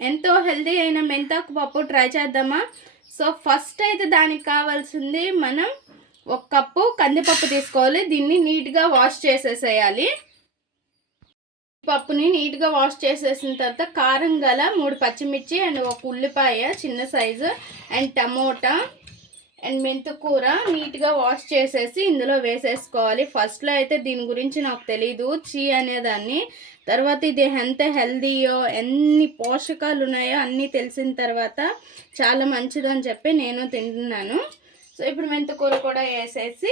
ఎంతో హెల్దీ అయిన మెంతాకు పప్పు ట్రై చేద్దామా? సో ఫస్ట్ అయితే దానికి కావాల్సింది మనం ఒక కప్పు కందిపప్పు తీసుకోవాలి. దీన్ని నీట్గా వాష్ చేసేసేయాలి. పప్పుని నీట్గా వాష్ చేసేసిన తర్వాత కారం గల మూడు పచ్చిమిర్చి అండ్ ఒక ఉల్లిపాయ చిన్న సైజు అండ్ టమోటా అండ్ మెంతుకూర నీట్గా వాష్ చేసేసి ఇందులో వేసేసుకోవాలి. ఫస్ట్లో అయితే దీని గురించి నాకు తెలీదు. చీ అనేదాన్ని. తర్వాత ఇది ఎంత హెల్దీయో ఎన్ని పోషకాలు ఉన్నాయో అన్నీ తెలిసిన తర్వాత చాలా మంచిదని చెప్పి నేను తింటున్నాను. సో ఇప్పుడు మెంతుకూర కూడా వేసేసి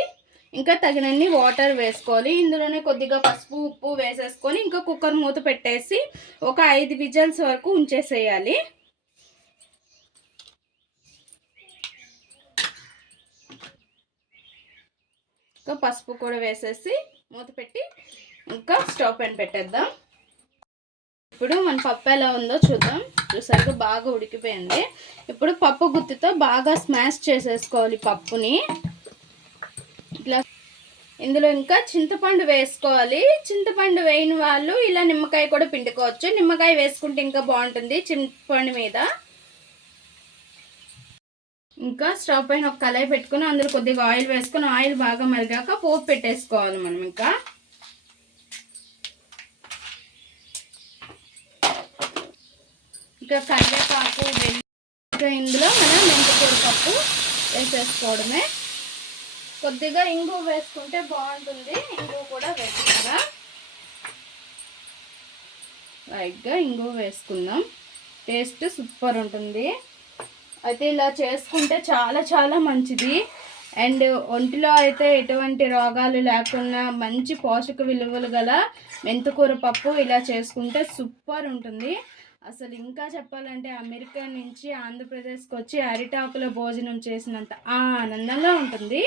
ఇంకా తగినన్ని వాటర్ వేసుకోవాలి. ఇందులోనే కొద్దిగా పసుపు ఉప్పు వేసేసుకొని ఇంకా కుక్కర్ మూత పెట్టేసి ఒక ఐదు విజల్స్ వరకు ఉంచేసేయాలి. ఇంకా పసుపు కూడా వేసేసి మూత పెట్టి ఇంకా స్టవ్ పైన పెట్టేద్దాం. ఇప్పుడు మన పప్పు ఎలా ఉందో చూద్దాం. చూసాక బాగా ఉడికిపోయింది. ఇప్పుడు పప్పు గుత్తితో బాగా స్మాష్ చేసేసుకోవాలి పప్పుని. ఇట్లా ఇందులో ఇంకా చింతపండు వేసుకోవాలి. చింతపండు వేయని వాళ్ళు ఇలా నిమ్మకాయ కూడా పిండుకోవచ్చు. నిమ్మకాయ వేసుకుంటే ఇంకా బాగుంటుంది చింతపండు మీద. ఇంకా స్టవ్ పైన ఒక కళాయి పెట్టుకుని అందులో కొద్దిగా ఆయిల్ వేసుకుని ఆయిల్ బాగా మరిగాక పోపు పెట్టేసుకోవాలి మనం ఇంకా. ఇంకా కరివేపాకు వెల్లి ఇంకా ఇందులో మనం మెంతికూర పప్పు వేసేసుకోవడమే. కొద్దిగా ఇంగు వేసుకుంటే బాగుంటుంది. ఇంగు కూడా వేసుకుందా. లైట్గా ఇంగు వేసుకుందాం. టేస్ట్ సూపర్ ఉంటుంది. అయితే ఇలా చేసుకుంటే చాలా చాలా మంచిది. అండ్ ఒంటిలో అయితే ఎటువంటి రోగాలు లేకుండా మంచి పోషక విలువలు గల మెంతుకూర పప్పు ఇలా చేసుకుంటే సూపర్ ఉంటుంది. అసలు ఇంకా చెప్పాలంటే అమెరికా నుంచి ఆంధ్రప్రదేశ్కి వచ్చి అరిటాకులో భోజనం చేసినంత ఆనందంగా ఉంటుంది.